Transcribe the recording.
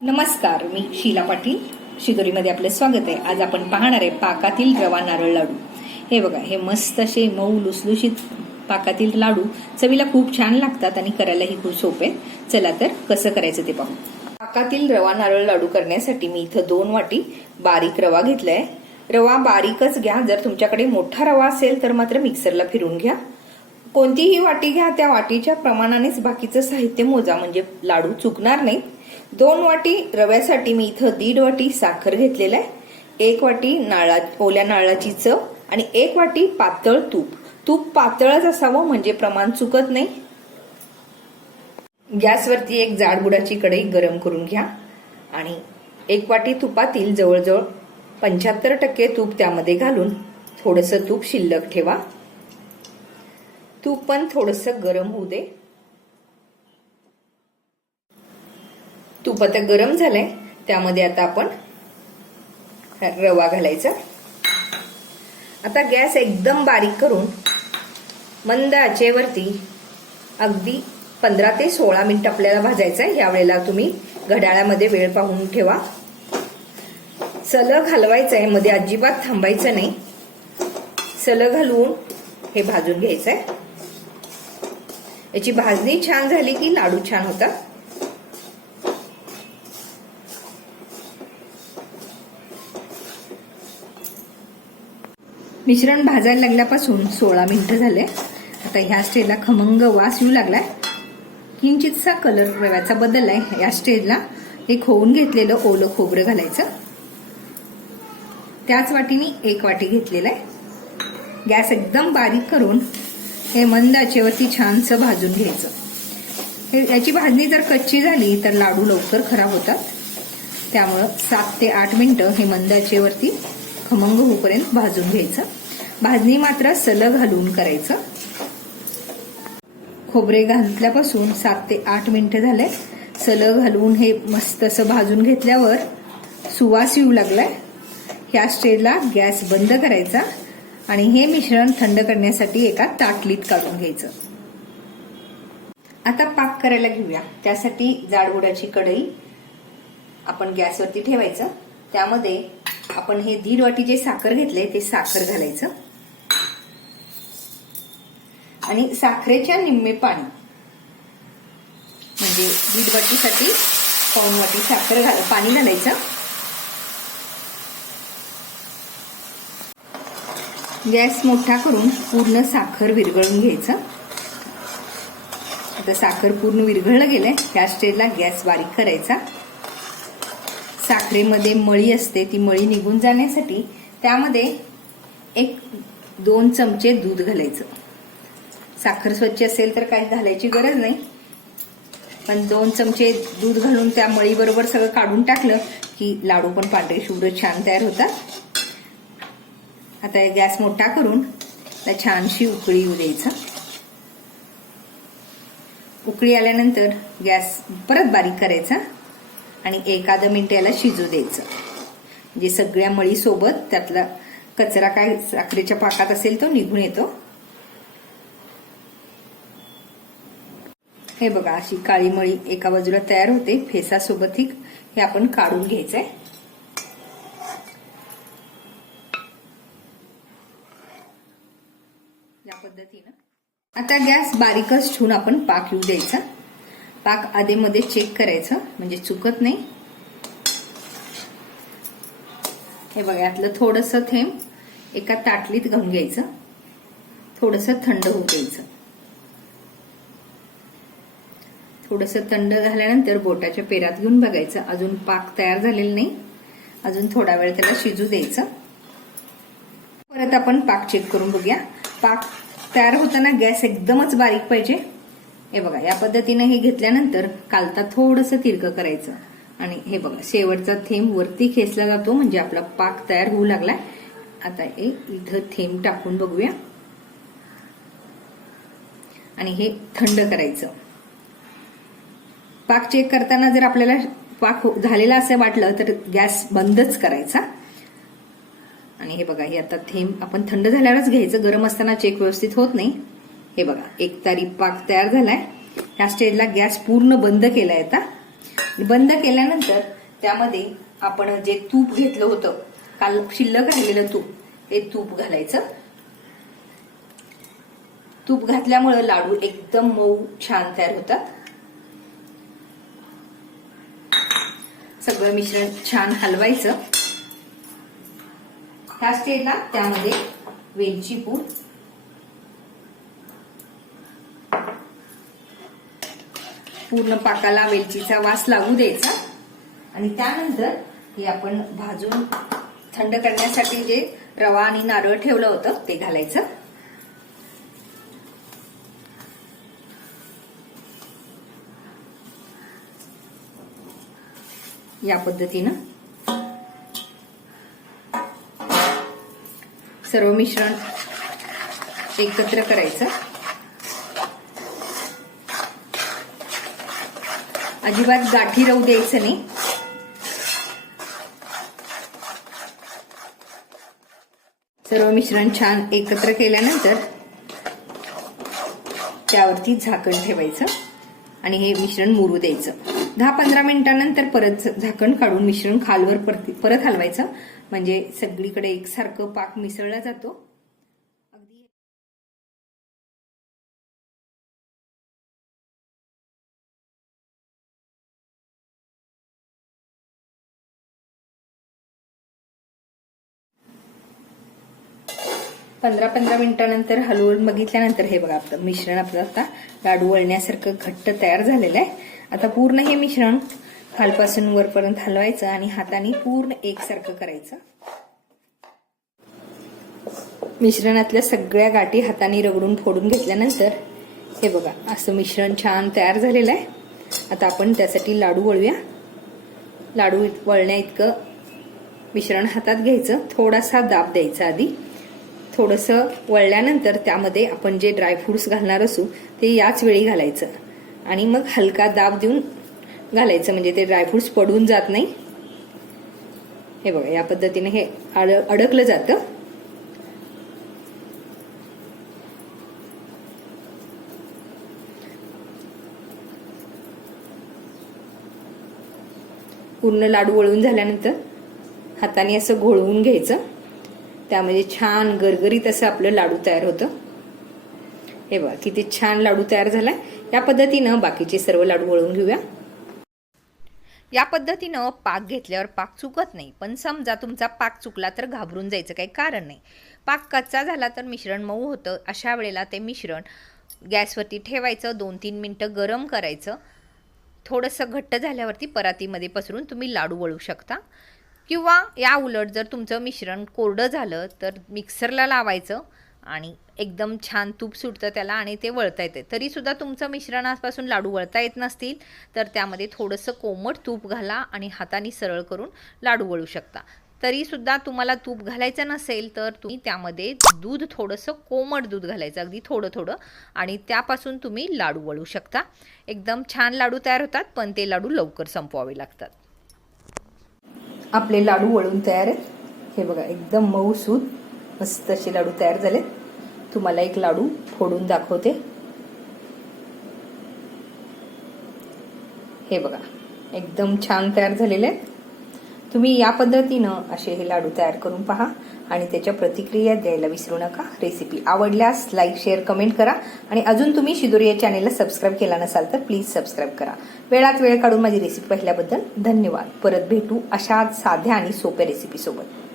नमस्कार मी शीला पाटील. शिदोरीमध्ये आपलं स्वागत आहे. आज आपण पाहणार आहे पाकातील रवा नारळ लाडू. हे बघा हे मस्त असे मऊ लुसलुशीत पाकातील लाडू. चवीला खूप छान लागतात आणि करायलाही खूप सोपे चला तर कसं करायचं ते पाहू. पाकातील रवा नारळ लाडू करण्यासाठी मी इथं दोन वाटी बारीक रवा घेतलाय. रवा बारीकच घ्या. जर तुमच्याकडे मोठा रवा असेल तर मात्र मिक्सरला फिरून घ्या. कोणतीही वाटी घ्या त्या वाटीच्या प्रमाणानेच बाकीचं साहित्य मोजा. म्हणजे लाडू चुकणार नाही दोन वाटी रव्यासाठी मी इथं दीड वाटी साखर घेतलेला आहे. एक वाटी नाळा ओल्या नाळाची चव आणि एक वाटी पातळ तूप. तूप पातळच असावं म्हणजे प्रमाण चुकत नाही. गॅसवरती एक जाडबुडाची कढई गरम करून घ्या. आणि एक वाटी तुपातील जवळजवळ पंच्याहत्तर टक्के तूप त्यामध्ये घालून थोडंसं तूप शिल्लक ठेवा. तूप पण थोडंसं गरम होऊ दे. तूप आता गरम झालंय त्यामध्ये आता आपण रवा घालायचा. आता गॅस एकदम बारीक करून मंद आचेवरती अगदी पंधरा ते सोळा मिनिट आपल्याला भाजायचं आहे. यावेळेला तुम्ही घड्याळामध्ये वेळ पाहून ठेवा. सलग हलवायचं आहे मध्ये अजिबात थांबायचं नाही. सलग हलवून हे भाजून घ्यायचं आहे. याची भाजणी छान झाली की लाडू छान होतात मिश्रण भाजायला लागल्यापासून सोळा मिनिटं झाले. आता ह्या स्टेजला खमंग वास येऊ लागलाय. किंचितसा कलर रव्याचा बदल आहे. या स्टेजला एक होऊन घेतलेलं ओलं खोबरं घालायचं. त्याच वाटीने एक वाटी घेतलेला आहे. गॅस एकदम बारीक करून हे मंद आचेवरती छानसं भाजून घ्यायचं. हे याची भाजणी जर कच्ची झाली तर लाडू लवकर खराब होतात. त्यामुळं सात ते आठ मिनिटं हे मंद आचेवरती खमंग होऊपर्यंत भाजून घ्यायचं. भाजणी मात्र सलग हलवून करायचं. खोबरे घातल्यापासून सात ते आठ मिनिटं झाले सलग हलवून हे मस्त असं भाजून घेतल्यावर सुवास येऊ लागलाय. ह्या स्टेजला गॅस बंद करायचा. आणि हे मिश्रण थंड करण्यासाठी एका ताटलीत काढून घ्यायचं. आता पाक करायला घेऊया. त्यासाठी जाडबुडाची कढई आपण गॅसवरती ठेवायचं. त्यामध्ये आपण हे दीड वाटी जे साखर घेतले ते साखर घालायचं. आणि साखरेच्या निम्मे पाणी म्हणजे दीड वाटीसाठी पाऊन वाटी साखर घाल पाणी घालायचं. गॅस मोठा करून पूर्ण साखर विरघळून घ्यायचं. आता साखर पूर्ण विरघळलं गेलंय ह्या स्टेजला गॅस बारीक करायचा. साखरेमध्ये मळी असते ती मळी निघून जाण्यासाठी त्यामध्ये एक दोन चमचे दूध घालायचं. साखर स्वच्छ असेल तर काही घालायची गरज नाही. पण दोन चमचे दूध घालून त्या मळीबरोबर सगळं काढून टाकलं की लाडू पण पांढरे शुभ्र छान तयार होतात. आता गॅस मोठा करून त्या छानशी उकळी येऊ द्यायचं. उकळी आल्यानंतर गॅस परत बारीक करायचा आणि एखादं मिनिट याला शिजू द्यायचं. म्हणजे सगळ्या मळीसोबत त्यातला कचरा काय साखरेच्या पाकात असेल तो निघून येतो. हे बघा अशी काळी मळी एका बाजूला तयार होते. फेसासोबत हे आपण काढून घ्यायचंय या पद्धतीनं आता गॅस बारीकच ठेवून आपण पाक येऊ द्यायचा. पाक आधेमध्ये चेक करायचं म्हणजे चुकत नाही. हे बघा यातलं थोडस थेंब एका ताटलीत घालून घ्यायचं. थोडस थंड होऊ द्यायचं. थोडस थंड झाल्यानंतर बोटाच्या पेरात घेऊन बघायचं. अजून पाक तयार झालेला नाही. अजून थोडा वेळ त्याला शिजू द्यायचं. परत आपण पाक चेक करून बघूया. पाक तयार होताना गॅस एकदमच बारीक पाहिजे. हे बघा या पद्धतीने हे घेतल्यानंतर कालता थोडंसं तिरकं करायचं. आणि हे बघा शेवटचा थेंब वरती खेचला जातो म्हणजे आपला पाक तयार होऊ लागलाय. आता हे इथं थेंब टाकून बघूया. आणि हे थंड करायचं. पाक चेक करताना जर आपल्याला पाक हो- झालेला असं वाटलं तर गॅस बंदच करायचा. आणि हे बघा हे आता थेंब आपण थंड झाल्यावरच घ्यायचं. गरम असताना चेक व्यवस्थित होत नाही. हे बघा एक तारी पाक तयार झालाय. ह्या स्टेजला गॅस पूर्ण बंद केलाय आता. बंद केल्यानंतर त्यामध्ये आपण जे तूप घेतलं होतं काल शिल्लक राहिलेलं तूप ते तूप घालायचं. तूप घातल्यामुळं लाडू एकदम मऊ छान तयार होतात. सगळं मिश्रण छान हलवायचं. ह्या स्टेजला त्यामध्ये वेलची पूड. पूर्ण पाकाला वेलचीचा वास लागू द्यायचा. आणि त्यानंतर हे आपण भाजून थंड करण्यासाठी जे रवा आणि नारळ ठेवलं होतं ते घालायचं. या पद्धतीनं सर्व मिश्रण एकत्र करायचं. अजिबात गाठी राहू द्यायचं नाही. सर्व मिश्रण छान एकत्र केल्यानंतर त्यावरती झाकण ठेवायचं आणि हे मिश्रण मुरू द्यायचं. दहा पंधरा मिनिटांनंतर परत झाकण काढून मिश्रण खालवर परत परत हलवायचं. म्हणजे सगळीकडे एकसारखं पाक मिसळला जातो. अगदी पंधरा पंधरा मिनिटानंतर हलवून बघितल्यानंतर हे बघा आपलं मिश्रण आपलं आता लाडू वळण्यासारखं घट्ट तयार झालेलं आहे. आता पूर्ण हे मिश्रण खालपासून वरपर्यंत हलवायचं आणि हाताने पूर्ण एकसारखं करायचं. मिश्रणातल्या सगळ्या गाठी हाताने रगडून फोडून घेतल्यानंतर हे बघा असं मिश्रण छान तयार झालेलं आहे. आता आपण त्यासाठी लाडू वळूया. लाडू वळण्या इतकं मिश्रण हातात घ्यायचं. थोडासा दाब द्यायचा आधी. थोडंसं वळल्यानंतर त्यामध्ये आपण जे ड्रायफ्रुट्स घालणार असू ते याच वेळी घालायचं. आणि मग हलका दाब देऊन घालायचं म्हणजे ते ड्रायफ्रुट्स पडून जात नाही. हे बघा या पद्धतीने हे अड अडकलं जातं. पूर्ण लाडू वळून झाल्यानंतर हाताने असं घोळवून घ्यायचं. त्यामध्ये छान गरगरीत असं आपलं लाडू तयार होतं. हे बघा किती छान लाडू तयार झालाय. या पद्धतीनं बाकीचे सर्व लाडू वळून घेऊया. या पद्धतीनं पाक घेतल्यावर पाक चुकत नाही. पण समजा तुमचा पाक चुकला तर घाबरून जायचं काही कारण नाही. पाक कच्चा झाला तर मिश्रण मऊ होतं. अशा वेळेला ते मिश्रण गॅसवरती ठेवायचं दोन तीन मिनटं गरम करायचं. थोडंसं घट्ट झाल्यावरती परातीमध्ये पसरून तुम्ही लाडू वळू शकता. किंवा या उलट जर तुमचं मिश्रण कोरडं झालं तर मिक्सरला लावायचं. आणि एकदम छान तूप सुटतं त्याला आणि ते वळता येते. तरीसुद्धा तुमचं मिश्रणापासून लाडू वळता येत नसतील तर त्यामध्ये थोडंसं कोमट तूप घाला आणि हाताने सरळ करून लाडू वळू शकता. तरीसुद्धा तुम्हाला तूप घालायचं नसेल तर तुम्ही त्यामध्ये दूध थोडंसं कोमट दूध घालायचं अगदी थोडं थोडं. आणि त्यापासून तुम्ही लाडू वळू शकता. एकदम छान लाडू तयार होतात पण ते लाडू लवकर संपवावे लागतात. आपले लाडू वळून तयार आहेत. हे बघा एकदम मऊसूद मस्त असे लाडू तयार झाले तुम्हाला एक लाडू फोडून दाखवते. हे बघा एकदम छान तयार झालेले. आहेत तुम्ही या पद्धतीनं असे हे लाडू तयार करून पहा आणि त्याच्या प्रतिक्रिया द्यायला विसरू नका. रेसिपी आवडल्यास लाईक शेअर कमेंट करा आणि अजून तुम्ही शिदोरी या चॅनेलला सबस्क्राईब केला नसाल तर प्लीज सबस्क्राईब करा. वेळात वेळ काढून माझी रेसिपी पाहिल्याबद्दल धन्यवाद. परत भेटू अशा साध्या आणि सोप्या रेसिपीसोबत